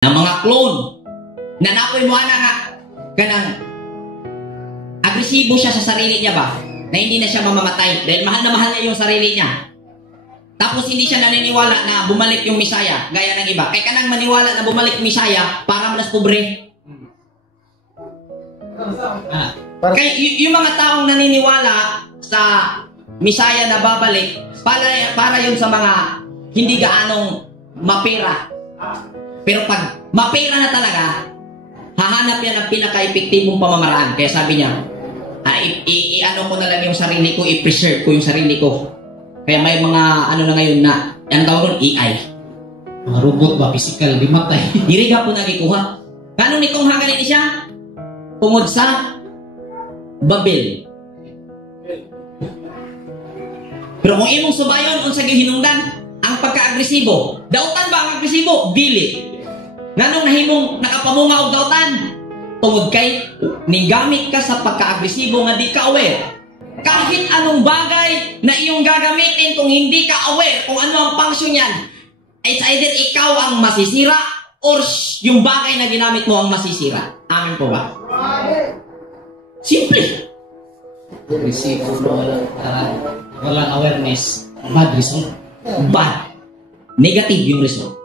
ng mga clone na napoy mo nga kanang agresibo siya sa sarili niya ba na hindi na siya mamamatay dahil mahal na mahal niya yung sarili niya. Tapos hindi siya naniniwala na bumalik yung Misaya gaya ng iba. Kaya kanang maniwala na bumalik yung Misaya para manas pobre. Kaya yung mga taong naniniwala sa Misaya na babalik para yun sa mga hindi gaanong mapera. Pero pag mapera na talaga, hahanap yan ang pinaka-epektibong pamamaraan. Kaya sabi niya, i-ano ko na lang yung sarili ko, i-preserve ko yung sarili ko. Kaya may mga ano na ngayon na, ang tawag doon, AI. Mga robot ba, physical, di matay. Diriga po nagikuha. Kanong nitong haganin siya? Tungod sa Babel. Pero kung imong subayon, unsa gyud hinungdan, ang pagka-agresibo. Dautan ba ang agresibo? Dili. Nganong nahimong nakapamunga og dautan? Tungod kay nigamit ka sa pagka-agresibo nga di ka aware. Kahit anong bagay na iyong gagamitin kung hindi ka aware kung ano ang function yan, it's either ikaw ang masisira or yung bagay na ginamit mo ang masisira. Amin po ba? Simple. Resibo walang awareness. Bad result. Bad. Negative yung result.